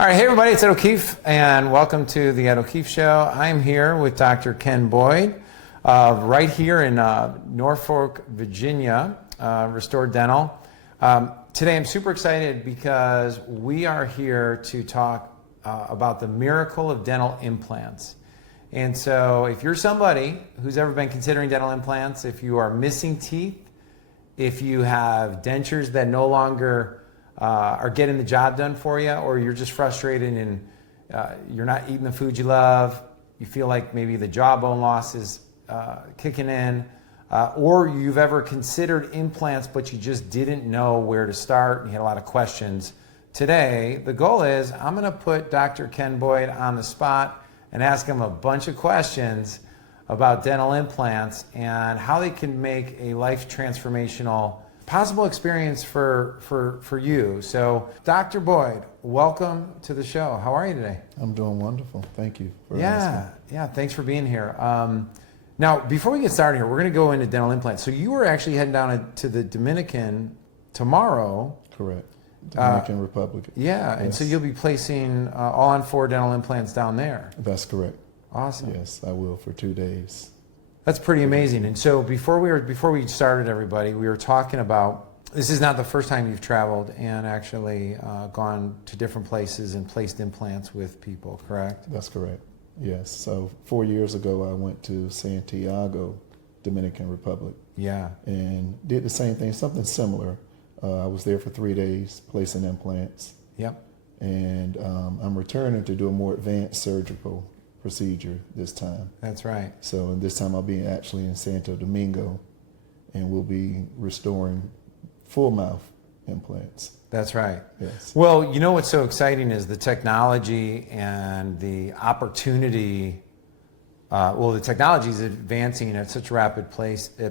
All right, hey everybody, it's Ed O'Keefe, and welcome to the Ed O'Keefe Show. I'm here with Dr. Ken Boyd, right here in Norfolk, Virginia, Restored Dental. Today I'm super excited because we are here to talk about the miracle of dental implants. And so if you're somebody who's ever been considering dental implants, if you are missing teeth, if you have dentures that no longer are getting the job done for you, or you're just frustrated and you're not eating the food you love, you feel like maybe the jawbone loss is kicking in, or you've ever considered implants but you just didn't know where to start and you had a lot of questions. Today, the goal is I'm going to put Dr. Ken Boyd on the spot and ask him a bunch of questions about dental implants and how they can make a life transformational possible experience for you. So, Dr. Boyd, welcome to the show. How are you today? I'm doing wonderful. Thank you for asking. Yeah, thanks for being here. Now, before we get started here, we're going to go into dental implants. So you are actually heading down to the Dominican tomorrow. Correct. Dominican Republic. Yeah, yes. And so you'll be placing all on 4 dental implants down there. That's correct. Awesome. Yes, I will for 2 days. That's pretty amazing. And so before we started, everybody, we were talking about, this is not the first time you've traveled and actually gone to different places and placed implants with people, correct? That's correct. Yes. So 4 years ago, I went to Santiago, Dominican Republic. Yeah. And did the same thing, something similar. I was there for 3 days placing implants. Yep. And I'm returning to do a more advanced surgical procedure this time. That's right. So this time I'll be actually in Santo Domingo, and we'll be restoring full mouth implants. That's right. Yes. Well, you know what's so exciting is the technology and the opportunity. The technology is advancing at such a rapid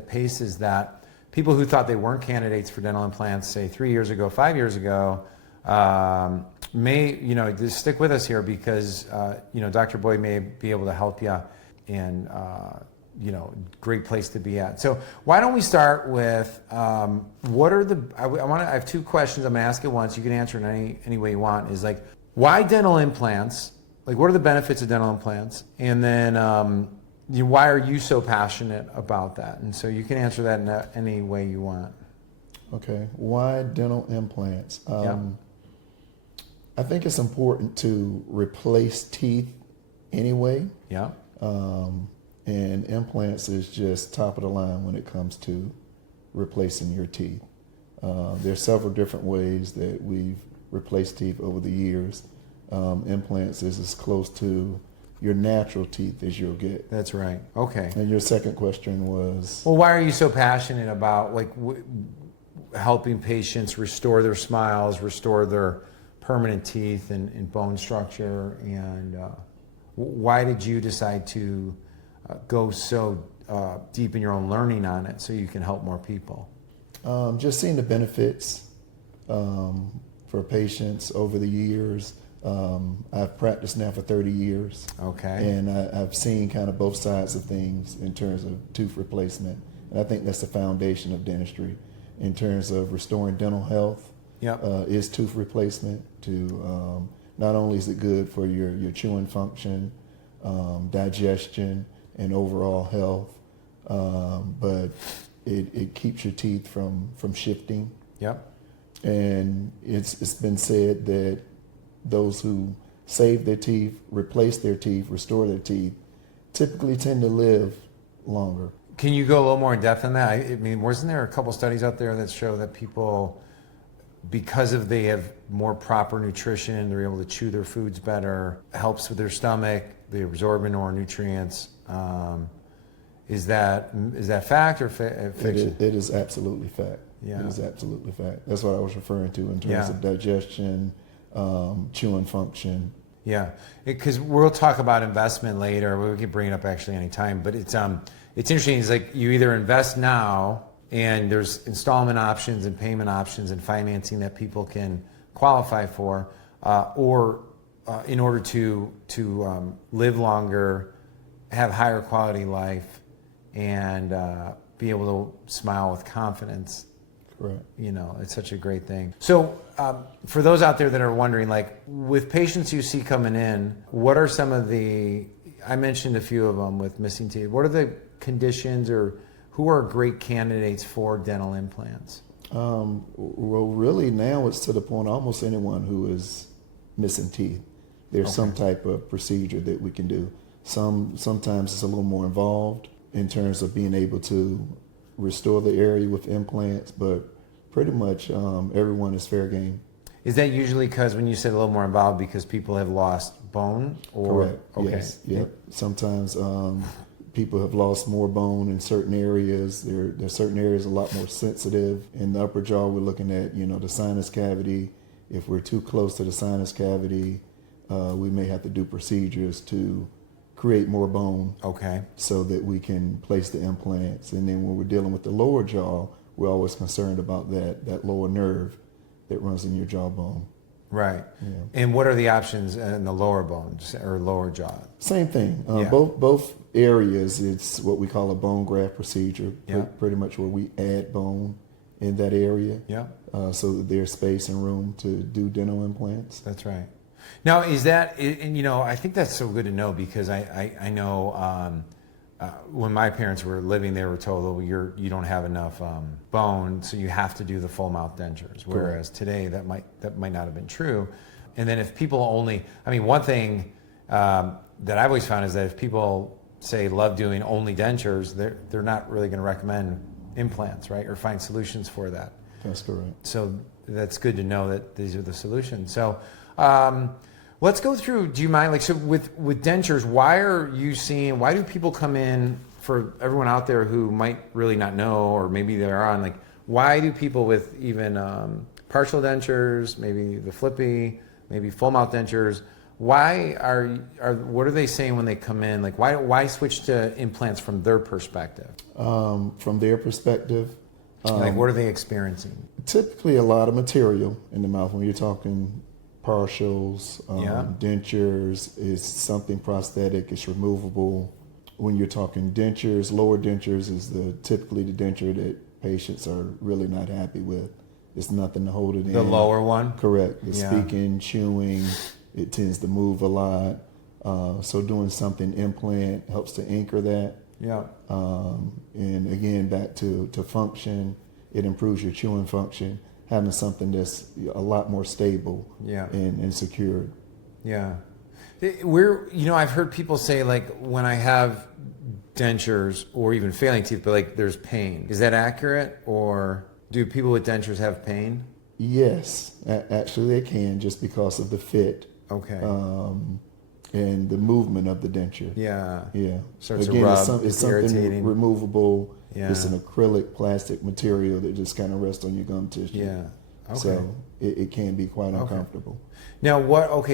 paces that people who thought they weren't candidates for dental implants, say 3 years ago, 5 years ago, may, just stick with us here because, Dr. Boyd may be able to help you and, great place to be at. So why don't we start with I have 2 questions I'm going to ask at once. You can answer in any way you want. Is like, why dental implants? Like, what are the benefits of dental implants? And then why are you so passionate about that? And so you can answer that in any way you want. Okay. Why dental implants? Yeah. I think it's important to replace teeth anyway. Yeah. And implants is just top of the line when it comes to replacing your teeth. There's several different ways that we've replaced teeth over the years. Implants is as close to your natural teeth as you'll get. That's right. Okay. And your second question was? Well, why are you so passionate about helping patients restore their smiles, restore their permanent teeth and bone structure, and why did you decide to go so deep in your own learning on it so you can help more people? Just seeing the benefits for patients over the years. I've practiced now for 30 years. Okay. And I've seen kind of both sides of things in terms of tooth replacement. And I think that's the foundation of dentistry in terms of restoring dental health. Yep. Is tooth replacement to not only is it good for your chewing function, digestion, and overall health, but it keeps your teeth from shifting. Yep. And it's been said that those who save their teeth, replace their teeth, restore their teeth, typically tend to live longer. Can you go a little more in depth on that? I mean, wasn't there a couple studies out there that show that people, because they have more proper nutrition, they're able to chew their foods better, helps with their stomach, they absorb more nutrients. Is that fact or fiction? It is absolutely fact. Yeah. It is absolutely fact. That's what I was referring to in terms of digestion, chewing function. Yeah, because we'll talk about investment later. We can bring it up actually anytime. But it's interesting. It's like you either invest now, and there's installment options and payment options and financing that people can qualify for, or in order to live longer, have higher quality life, and be able to smile with confidence. Correct. It's such a great thing. So for those out there that are wondering, like with patients you see coming in, what are some of I mentioned a few of them with missing teeth. What are the conditions or who are great candidates for dental implants? Well, really now it's to the point almost anyone who is missing teeth. There's some type of procedure that we can do. Sometimes it's a little more involved in terms of being able to restore the area with implants, but pretty much everyone is fair game. Is that usually because when you said a little more involved because people have lost bone? Or Correct. Okay. Yes. Yep. Sometimes people have lost more bone in certain areas. There's certain areas a lot more sensitive. In the upper jaw, we're looking at the sinus cavity. If we're too close to the sinus cavity, we may have to do procedures to create more bone. Okay. So that we can place the implants. And then when we're dealing with the lower jaw, we're always concerned about that lower nerve that runs in your jawbone. Right. Yeah. And what are the options in the lower bones or lower jaw? Same thing. Yeah. Both areas, it's what we call a bone graft procedure. Yeah. Pretty much where we add bone in that area. Yeah. So that there's space and room to do dental implants. That's right. Now, is that, and I think that's so good to know because I know when my parents were living, they were told, oh, you don't have enough bone, so you have to do the full mouth dentures. Whereas today that might not have been true. And then if people one thing that I've always found is that if people say love doing only dentures, they're not really going to recommend implants, right, or find solutions for that. That's correct. So that's good to know that these are the solutions. So let's go through, do you mind, so with dentures, why do people come in, for everyone out there who might really not know, or maybe they're on, why do people with even partial dentures, maybe the flippy, maybe full mouth dentures, what are they saying when they come in? Why switch to implants from their perspective? From their perspective, what are they experiencing? Typically a lot of material in the mouth when you're talking partials, dentures is something prosthetic, it's removable. When you're talking dentures, lower dentures is typically the denture that patients are really not happy with. It's nothing to hold it in. The lower one? Correct. The speaking, chewing, it tends to move a lot. So doing something implant helps to anchor that. Yeah. And again, back to function, it improves your chewing function. Having something that's a lot more stable and secured. Yeah. I've heard people say, when I have dentures or even failing teeth, but there's pain. Is that accurate, or do people with dentures have pain? Yes, actually they can, just because of the fit. Okay. And the movement of the denture. Yeah. Yeah. Starts Again, to rub, it's irritating. something removable. Yeah. It's an acrylic plastic material that just kind of rests on your gum tissue. Yeah. Okay. So it can be quite uncomfortable. Now,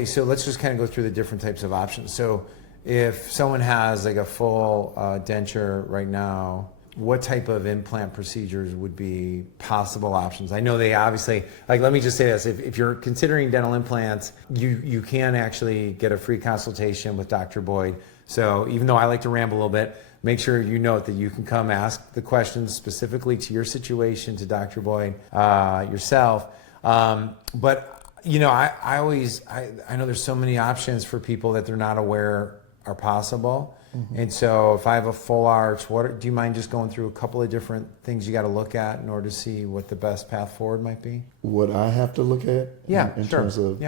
so let's just kind of go through the different types of options. So if someone has a full denture right now, what type of implant procedures would be possible options? I know they obviously, let me just say this, if you're considering dental implants, you can actually get a free consultation with Dr. Boyd. So even though I like to ramble a little bit, make sure you note that you can come ask the questions specifically to your situation to Dr. Boyd yourself. But I know there's so many options for people that they're not aware are possible. Mm-hmm. And so if I have a full arch, do you mind just going through a couple of different things you got to look at in order to see what the best path forward might be? What I have to look at in sure. terms of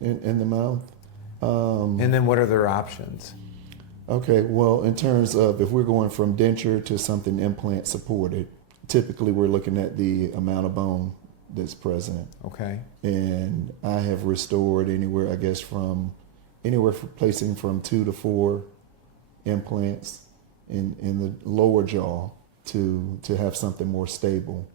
in the mouth? And then what are their options? Okay, well, in terms of if we're going from denture to something implant supported, typically we're looking at the amount of bone that's present. Okay. And I have restored anywhere from placing from 2 to 4 implants in the lower jaw to have something more stable.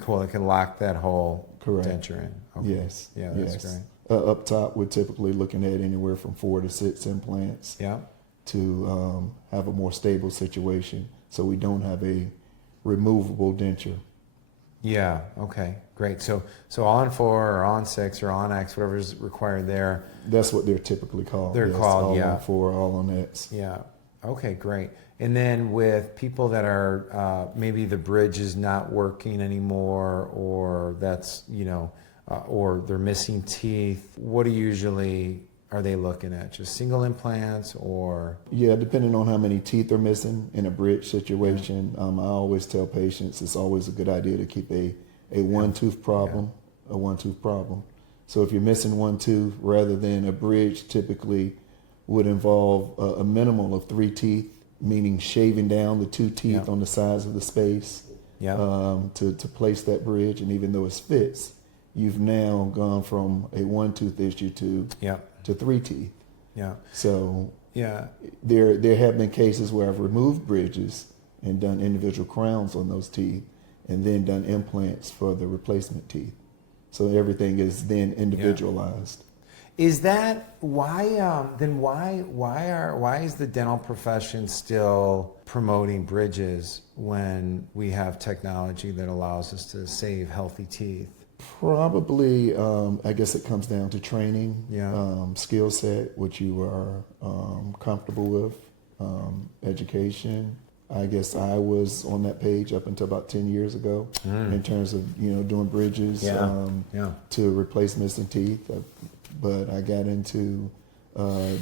Cool, it can lock that whole Correct. denture in. Okay. Yes. Yeah, that's great. Up top, we're typically looking at anywhere from 4 to 6 implants. Yeah. To have a more stable situation, so we don't have a removable denture. Yeah. Okay. Great. So on 4 or on 6 or on X, whatever is required there. That's what they're typically called. They're called, all yeah. on 4, all on X. Yeah. Okay. Great. And then with people that are maybe the bridge is not working anymore, or that's or they're missing teeth, what are they looking at? Just single implants or? Yeah, depending on how many teeth are missing in a bridge situation, I always tell patients it's always a good idea to keep a one-tooth problem, a one-tooth problem. So if you're missing one tooth, rather than a bridge typically would involve a minimal of 3 teeth, meaning shaving down the 2 teeth on the sides of the space to place that bridge. And even though it fits, you've now gone from a one-tooth issue to 3 teeth. Yeah. So there have been cases where I've removed bridges and done individual crowns on those teeth, and then done implants for the replacement teeth. So everything is then individualized. Is that why? Then why is the dental profession still promoting bridges when we have technology that allows us to save healthy teeth? Probably, I guess it comes down to training, skill set, which you are comfortable with, education. I guess I was on that page up until about 10 years ago in terms of, doing bridges to replace missing teeth. But I got into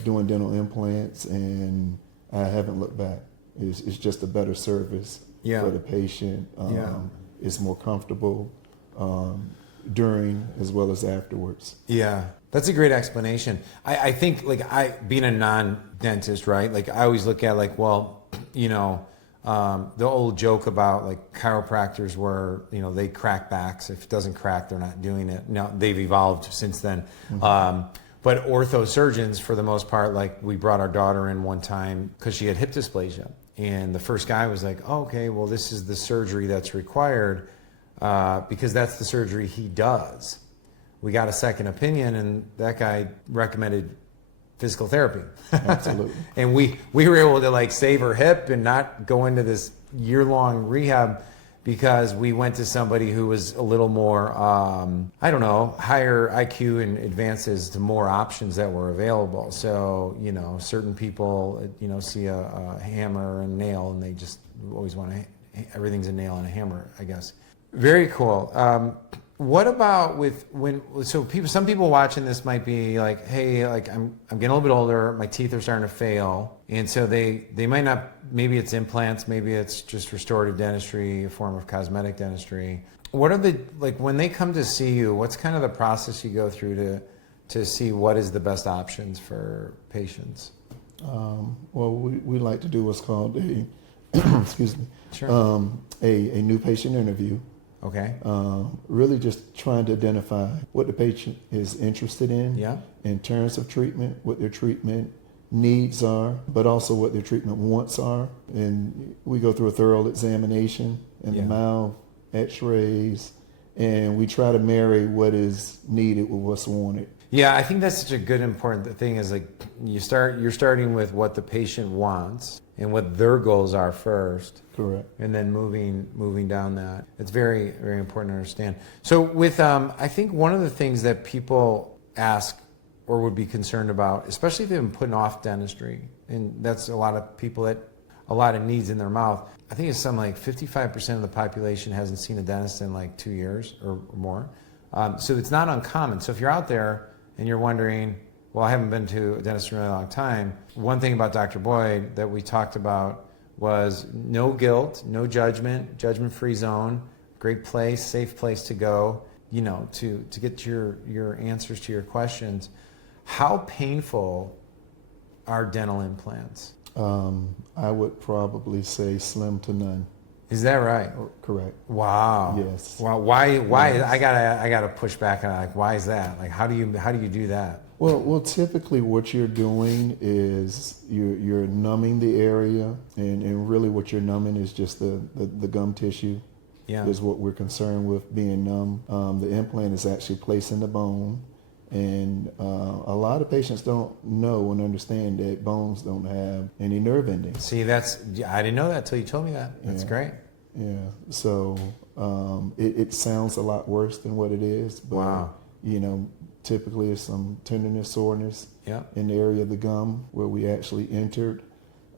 doing dental implants, and I haven't looked back. It's just a better service for the patient. It's more comfortable during as well as afterwards. Yeah, that's a great explanation. I think, being a non-dentist, right? Like, I always look at the old joke about chiropractors where, they crack backs. If it doesn't crack, they're not doing it. Now, they've evolved since then. But ortho surgeons, for the most part, we brought our daughter in one time because she had hip dysplasia. And the first guy was like, oh, okay, well, this is the surgery that's required because that's the surgery he does. We got a second opinion, and that guy recommended physical therapy. Absolutely. And we were able to save her hip and not go into this year-long rehab because we went to somebody who was a little more, higher IQ and advances to more options that were available. So, certain people, see a hammer and nail, and they just always want everything's a nail and a hammer, I guess. Very cool. What about some people watching this might be like, hey, I'm getting a little bit older, my teeth are starting to fail, and so they might not, maybe it's implants, maybe it's just restorative dentistry, a form of cosmetic dentistry. What are when they come to see you, what's kind of the process you go through to see what is the best options for patients? Well, we like to do what's called a excuse me, Sure. A new patient interview. Okay. Really just trying to identify what the patient is interested in terms of treatment, what their treatment needs are, but also what their treatment wants are. And we go through a thorough examination in the mouth, x-rays, and we try to marry what is needed with what's wanted. Yeah, I think that's such a good important thing is you're starting with what the patient wants and what their goals are first. Correct. And then moving down that. It's very, very important to understand. So with, I think one of the things that people ask or would be concerned about, especially if they've been putting off dentistry, and that's a lot of people that, a lot of needs in their mouth. I think it's something like 55% of the population hasn't seen a dentist in 2 years or more. So it's not uncommon. So if you're out there and you're wondering, well, I haven't been to a dentist in a really long time. One thing about Dr. Boyd that we talked about was no guilt, no judgment, judgment-free zone, great place, safe place to go, to get your answers to your questions. How painful are dental implants? I would probably say slim to none. Is that right? Correct. Wow. Yes. Wow. Why? Yes. I gotta push back on why is that? How do you do that? Well, typically what you're doing is you're numbing the area, and really what you're numbing is just the gum tissue. Yeah. Is what we're concerned with being numb. The implant is actually placed in the bone, and a lot of patients don't know and understand that bones don't have any nerve endings. See, I didn't know that till you told me that. That's great. Yeah. So it sounds a lot worse than what it is. But, wow. Typically it's some tenderness, soreness in the area of the gum where we actually entered.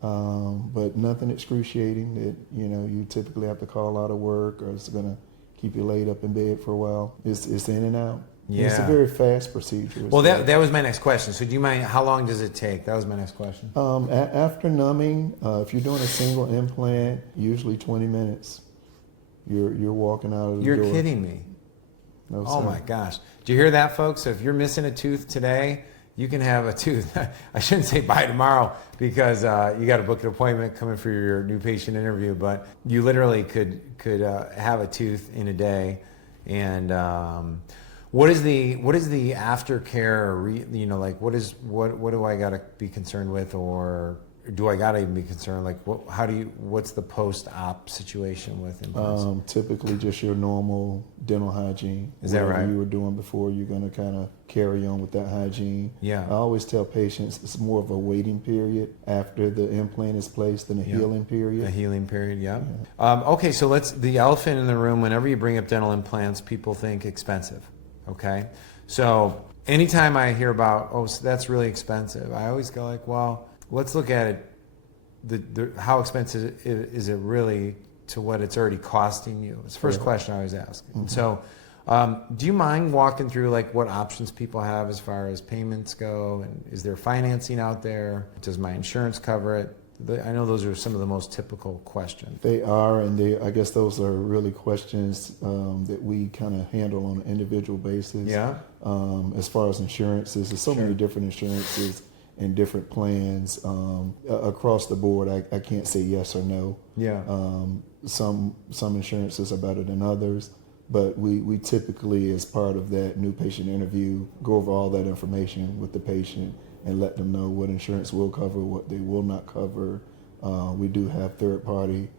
But nothing excruciating that, you typically have to call out of work or it's going to keep you laid up in bed for a while. It's in and out. And it's a Yeah. very fast procedure. Well, that was my next question. So do you mind, how long does it take? That was my next question. After numbing, if you're doing a single implant, usually 20 minutes. You're walking out of the door. You're kidding me. No, Oh sir. my gosh. Do you hear that, folks? So if you're missing a tooth today, you can have a tooth. I shouldn't say by tomorrow because you got to book an appointment coming for your new patient interview, but you literally could have a tooth in a day. And what is the aftercare? Like what do I got to be concerned with, or do I got to even be concerned? Like what's the post-op situation with implants? Typically just your normal dental hygiene. Is that Whatever right? you were doing before, you're going to kind of carry on with that hygiene. Yeah. I always tell patients it's more of a waiting period after the implant is placed than a healing period. A healing period, yeah. Okay, so the elephant in the room, whenever you bring up dental implants, people think expensive, okay? So anytime I hear about, so that's really expensive, I always go like, well, let's look at it, how expensive is it really to what it's already costing you? It's the first question I always ask. Mm-hmm. So do you mind walking through like what options people have as far as payments go? And is there financing out there? Does my insurance cover it? I know those are some of the most typical questions. They are, and I guess those are really questions that we kind of handle on an individual basis. Yeah. As far as insurances, there's so many different insurances and different plans across the board. I can't say yes or no. Yeah. Some insurances are better than others, but we typically, as part of that new patient interview, go over all that information with the patient and let them know what insurance will cover, what they will not cover. We do have third-party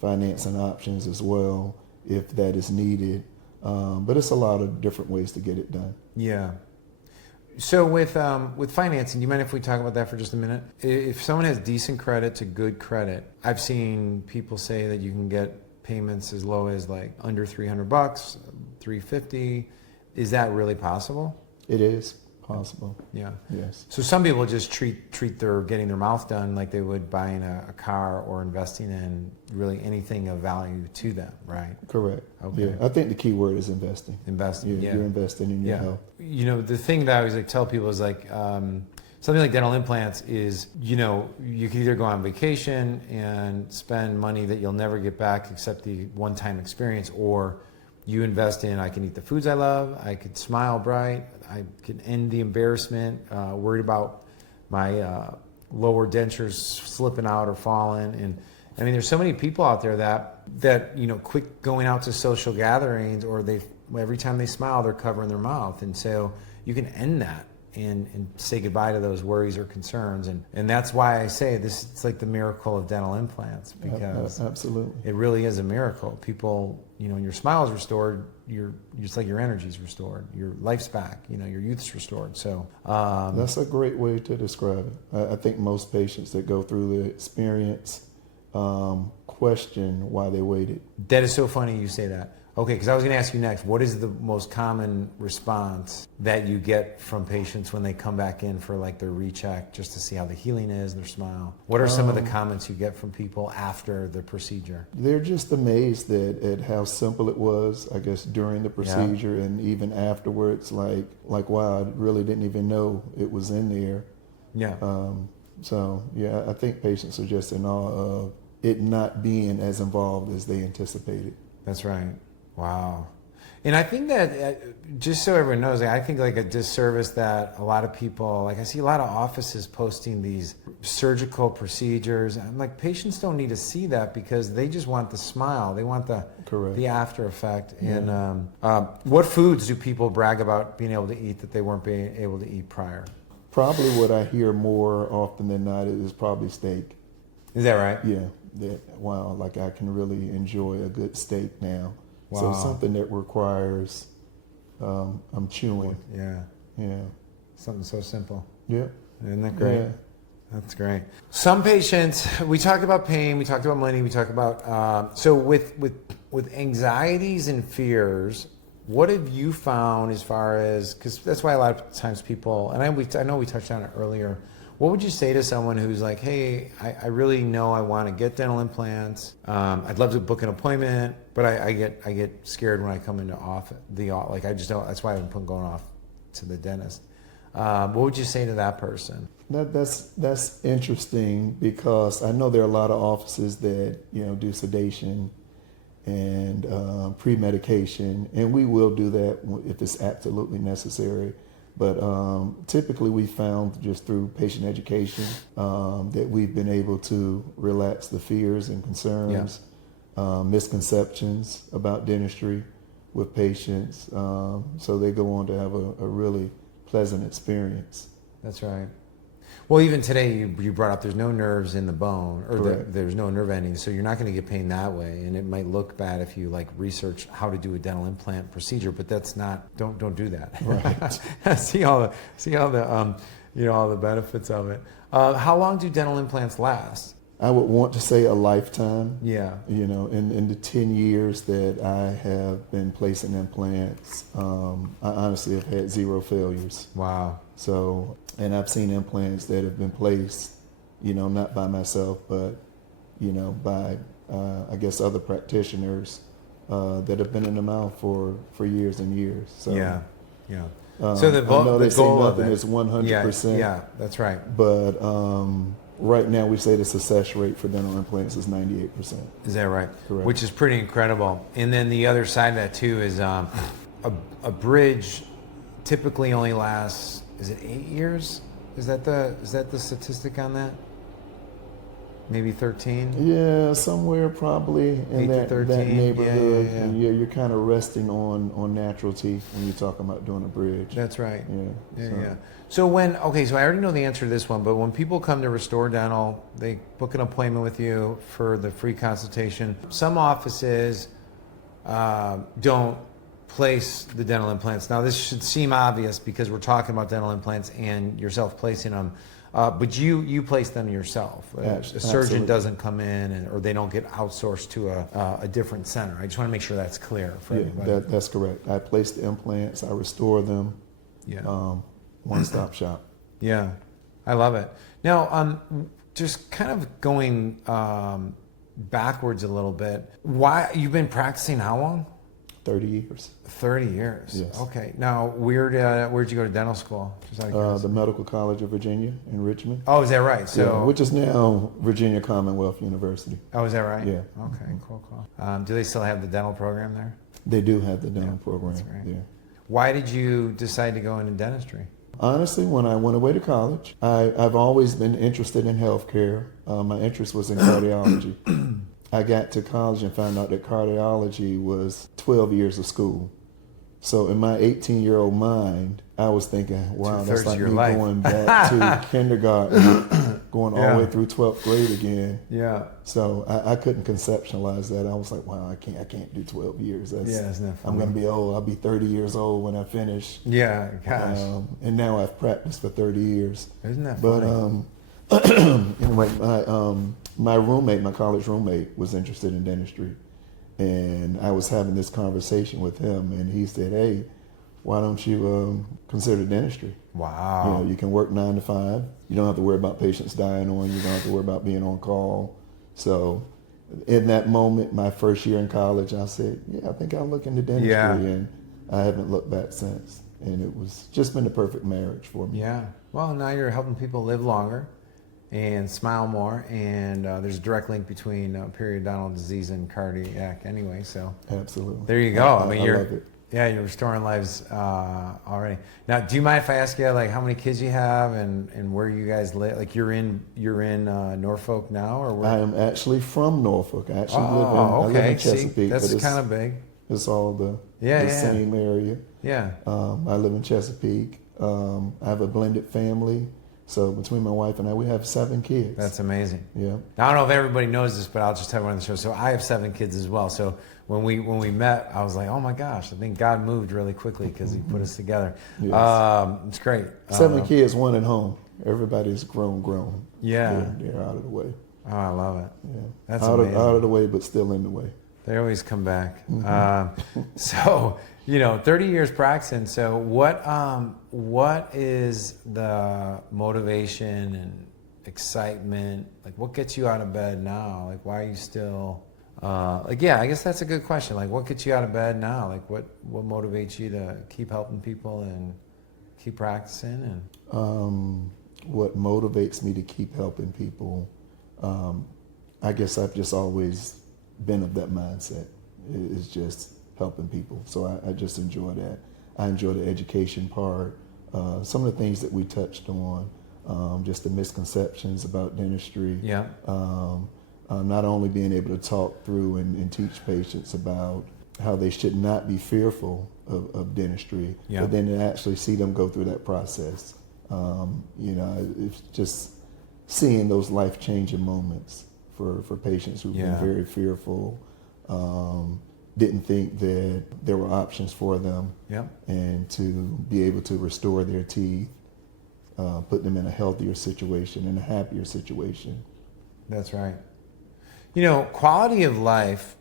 financing options as well if that is needed, but it's a lot of different ways to get it done. Yeah. So with financing, do you mind if we talk about that for just a minute? If someone has decent credit to good credit, I've seen people say that you can get payments as low as like under $300, $350. Is that really possible? It is possible. Yeah. Yes. So some people just treat their getting their mouth done like they would buying a car or investing in really anything of value to them, right? Correct. Okay. Yeah. I think the key word is investing. Investing. Yeah. You're investing in your health. You know, the thing that I always like tell people is like something like dental implants is, you know, you can either go on vacation and spend money that you'll never get back except the one-time experience, or you invest in, I can eat the foods I love, I could smile bright, I can end the embarrassment, worried about my lower dentures slipping out or falling. And I mean, there's so many people out there that you know, quit going out to social gatherings, or every time they smile, they're covering their mouth. And so you can end that and say goodbye to those worries or concerns. And that's why I say it's like the miracle of dental implants, because absolutely, it really is a miracle. People, you know, when your smile is restored, just like your energy is restored, your life's back, you know, your youth's restored. So that's a great way to describe it. I think most patients that go through the experience question why they waited. That is so funny you say that. Okay, because I was going to ask you next, what is the most common response that you get from patients when they come back in for like their recheck, just to see how the healing is, their smile? What are some of the comments you get from people after the procedure? They're just amazed at how simple it was, I guess, during the procedure, and even afterwards, like wow, I really didn't even know it was in there. Yeah. So yeah, I think patients are just in awe of it not being as involved as they anticipated. That's right. Wow. And I think that, just so everyone knows, I think like a disservice that a lot of people, like I see a lot of offices posting these surgical procedures. I'm like, patients don't need to see that because they just want the smile. They want the after effect. Yeah. And what foods do people brag about being able to eat that they weren't being able to eat prior? Probably what I hear more often than not is probably steak. Is that right? Yeah. Wow, like I can really enjoy a good steak now. Wow. So something that requires I'm chewing. Yeah. Yeah. Something so simple. Yeah. Isn't that great? Yeah. That's great. Some patients, we talked about pain, we talked about money, we talked about, so with anxieties and fears, what have you found as far as, because that's why a lot of times people, and I know we touched on it earlier, What would you say to someone who's like, hey, I really know I want to get dental implants. I'd love to book an appointment, but I get scared when I come into like I just don't. That's why I've been going off to the dentist. What would you say to that person? That's interesting, because I know there are a lot of offices that do sedation and pre-medication, and we will do that if it's absolutely necessary. But typically we found just through patient education that we've been able to relax the fears and concerns, misconceptions about dentistry with patients, so they go on to have a really pleasant experience. That's right. Well, even today you brought up there's no nerves in the bone, or there's no nerve endings, so you're not going to get pain that way. And it might look bad if you like research how to do a dental implant procedure, but that's not. Don't do that. Right. see all the all the benefits of it. How long do dental implants last? I would want to say a lifetime. Yeah. In the 10 years that I have been placing implants, I honestly have had 0 failures. Wow. So, and I've seen implants that have been placed, not by myself, but, by, I guess, other practitioners that have been in the mouth for years and years. So, yeah. So the goal of it is 100%. Yeah, that's right. But right now we say the success rate for dental implants is 98%. Is that right? Correct. Which is pretty incredible. And then the other side of that too is a bridge typically only lasts, is it 8 years? Is that the statistic on that? Maybe 13? Yeah, somewhere probably in that neighborhood. Yeah. And you're kind of resting on natural teeth when you're talking about doing a bridge. That's right. Yeah. So so I already know the answer to this one, but when people come to Restore Dental, they book an appointment with you for the free consultation. Some offices don't place the dental implants. Now this should seem obvious because we're talking about dental implants and yourself placing them. But you place them yourself. A surgeon doesn't come in, or they don't get outsourced to a different center. I just want to make sure that's clear for everybody. That's correct. I place the implants, I restore them. Yeah. One-stop shop. Yeah, I love it. Now, just kind of going backwards a little bit. Why you've been practicing how long? 30 years. 30 years. Yes. Okay. Now, where'd you go to dental school? Just out of curiosity. The Medical College of Virginia in Richmond. Oh, is that right? So, which is now Virginia Commonwealth University. Oh, is that right? Yeah. Okay. Cool. Do they still have the dental program there? They do have the dental program. That's right. Yeah. Why did you decide to go into dentistry? Honestly, when I went away to college, I've always been interested in healthcare. My interest was in cardiology. I got to college and found out that cardiology was 12 years of school. So in my 18-year-old mind, I was thinking, wow, that's like me going back to kindergarten, going all the way through 12th grade again. Yeah. So I couldn't conceptualize that. I was like, wow, I can't do 12 years. Isn't that funny? I'm going to be old. I'll be 30 years old when I finish. Yeah, gosh. And now I've practiced for 30 years. Isn't that funny? But anyway, my college roommate was interested in dentistry. And I was having this conversation with him, and he said, hey, why don't you consider dentistry? Wow. You can work 9 to 5. You don't have to worry about patients dying on you. You don't have to worry about being on call. So in that moment, my first year in college, I said, I think I'll look into dentistry. Yeah. And I haven't looked back since. And it was just been the perfect marriage for me. Yeah. Well, now you're helping people live longer and smile more, and there's a direct link between periodontal disease and cardiac anyway, so absolutely. There you go. I love it. Yeah, you're restoring lives already. Now, do you mind if I ask you like how many kids you have and where you guys live? Like you're in Norfolk now, or where? I am actually from Norfolk. I actually I live in Chesapeake. See, that's kind of big. It's all the same area. Yeah. I live in Chesapeake. I have a blended family. So between my wife and I, we have 7 kids. That's amazing. Yeah. Now, I don't know if everybody knows this, but I'll just tell everyone on the show. So I have 7 kids as well. So when we met, I was like, oh my gosh, I think God moved really quickly because He put us together. Yes. It's great. 7 kids, 1 at home. Everybody's grown. Yeah. They're out of the way. Oh, I love it. Yeah. That's amazing. Out of the way, but still in the way. They always come back. Mm-hmm. So, 30 years practicing. So what is the motivation and excitement? Like, what gets you out of bed now? Like, why are you still, I guess that's a good question. Like, what gets you out of bed now? Like, what motivates you to keep helping people and keep practicing? And what motivates me to keep helping people, I guess I've just always been of that mindset. It's just helping people. So I just enjoy that. I enjoy the education part. Some of the things that we touched on, just the misconceptions about dentistry. Yeah. Not only being able to talk through and teach patients about how they should not be fearful of dentistry, Yeah. but then to actually see them go through that process. It's just seeing those life-changing moments for patients who've Yeah. been very fearful, didn't think that there were options for them, Yep. and to be able to restore their teeth, put them in a healthier situation, in a happier situation. That's right. Quality of life,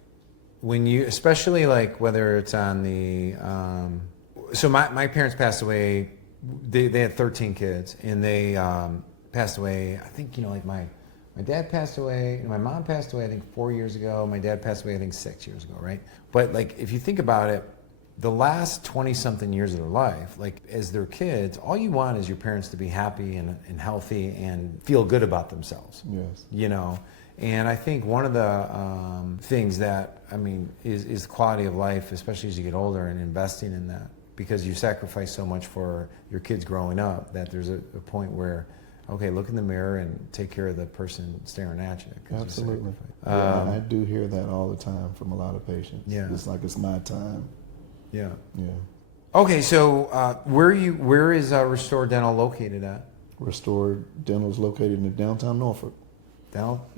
when you, especially like whether it's on the, so my parents passed away, they had 13 kids, and they passed away, I think, like my dad passed away, and my mom passed away, I think 4 years ago. My dad passed away, I think 6 years ago, right? But like, if you think about it, the last 20 something years of their life, like as their kids, all you want is your parents to be happy and healthy and feel good about themselves. Yes. And I think one of the things that, is quality of life, especially as you get older, and investing in that, because you sacrifice so much for your kids growing up, that there's a point where, okay, look in the mirror and take care of the person staring at you. Absolutely. I do hear that all the time from a lot of patients. Yeah. It's like it's my time. Yeah. Yeah. Okay, so where is Restore Dental located at? Restore Dental is located in downtown Norfolk.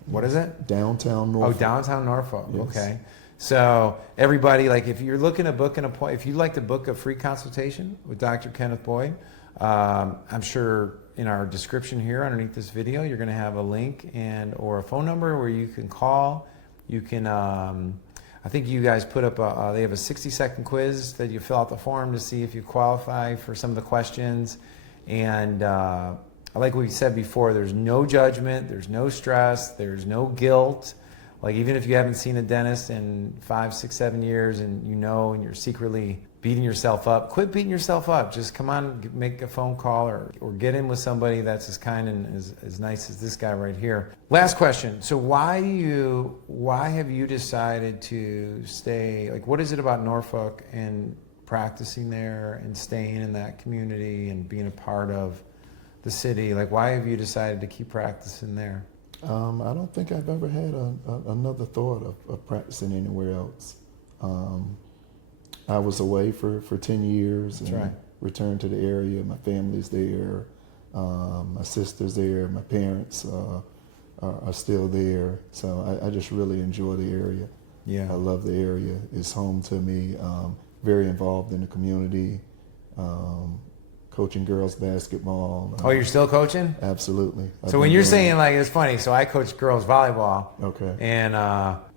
What is it? Downtown Norfolk. Oh, downtown Norfolk. Yes. Okay. So everybody, like, if you're looking to book an appointment, if you'd like to book a free consultation with Dr. Kenneth Boyd, I'm sure in our description here underneath this video, you're going to have a link or a phone number where you can call. You can, I think you guys put up they have a 60-second quiz that you fill out the form to see if you qualify for some of the questions. And like we said before, there's no judgment, there's no stress, there's no guilt. Like, even if you haven't seen a dentist in 5, 6, 7 years, and and you're secretly beating yourself up, quit beating yourself up. Just come on, make a phone call or get in with somebody that's as kind and as nice as this guy right here. Last question. So why have you decided to stay? Like, what is it about Norfolk and practicing there and staying in that community and being a part of the city? Like, why have you decided to keep practicing there? I don't think I've ever had another thought of practicing anywhere else. I was away for 10 years. That's and right. Returned to the area. My family's there. My sister's there. My parents are still there. So I just really enjoy the area. Yeah. I love the area. It's home to me. Very involved in the community. Coaching girls basketball. Oh, you're still coaching? Absolutely. So when you're saying, like, it's funny, so I coach girls volleyball. Okay. And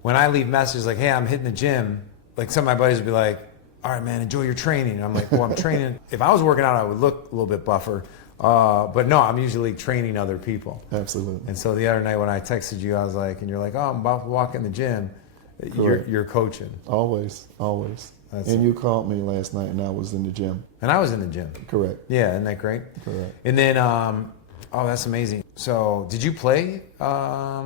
when I leave messages like, hey, I'm hitting the gym, like, some of my buddies would be like, all right, man, enjoy your training. And I'm like, well, I'm training. If I was working out, I would look a little bit buffer. But no, I'm usually training other people. Absolutely. And so the other night when I texted you, I was like, and you're like, oh, I'm about to walk in the gym. You're coaching. Always. And you called me last night, and I was in the gym. And I was in the gym. Correct. Yeah, isn't that great? Correct. And then, oh, that's amazing. So did you play, how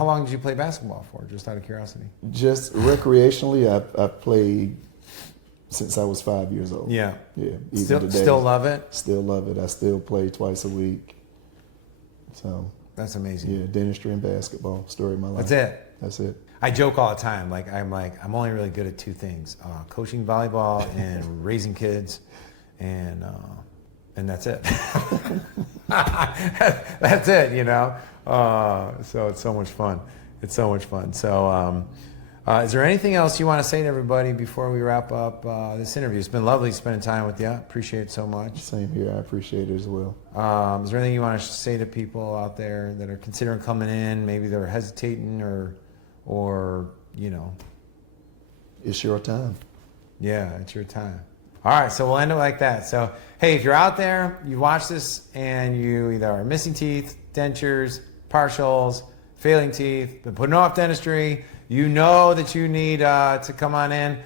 long did you play basketball for, just out of curiosity? Just recreationally, I've played since I was 5 years old. Yeah. Yeah. Still love it? Still love it. I still play twice a week. So. That's amazing. Yeah, dentistry and basketball, story of my life. That's it. That's it. I joke all the time. I'm only really good at two things: coaching volleyball and raising kids, and that's it. That's it. So it's so much fun. So, is there anything else you want to say to everybody before we wrap up this interview? It's been lovely spending time with you. Appreciate it so much. Same here. I appreciate it as well. Is there anything you want to say to people out there that are considering coming in? Maybe they're hesitating or it's your time. Yeah, it's your time. All right, so we'll end it like that. So, hey, if you're out there, you watch this and you either are missing teeth, dentures, partials, failing teeth, been putting off dentistry, you know that you need to come on in,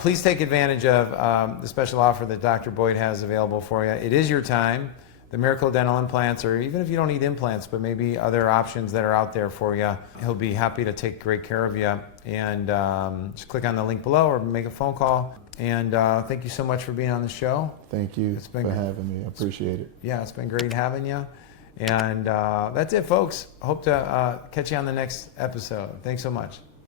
please take advantage of the special offer that Dr. Boyd has available for you. It is your time. The Miracle Dental implants, or even if you don't need implants, but maybe other options that are out there for you, he'll be happy to take great care of you. And just click on the link below or make a phone call. And thank you so much for being on the show. Thank you for having me. I appreciate it. Yeah, it's been great having you. And that's it, folks. Hope to catch you on the next episode. Thanks so much.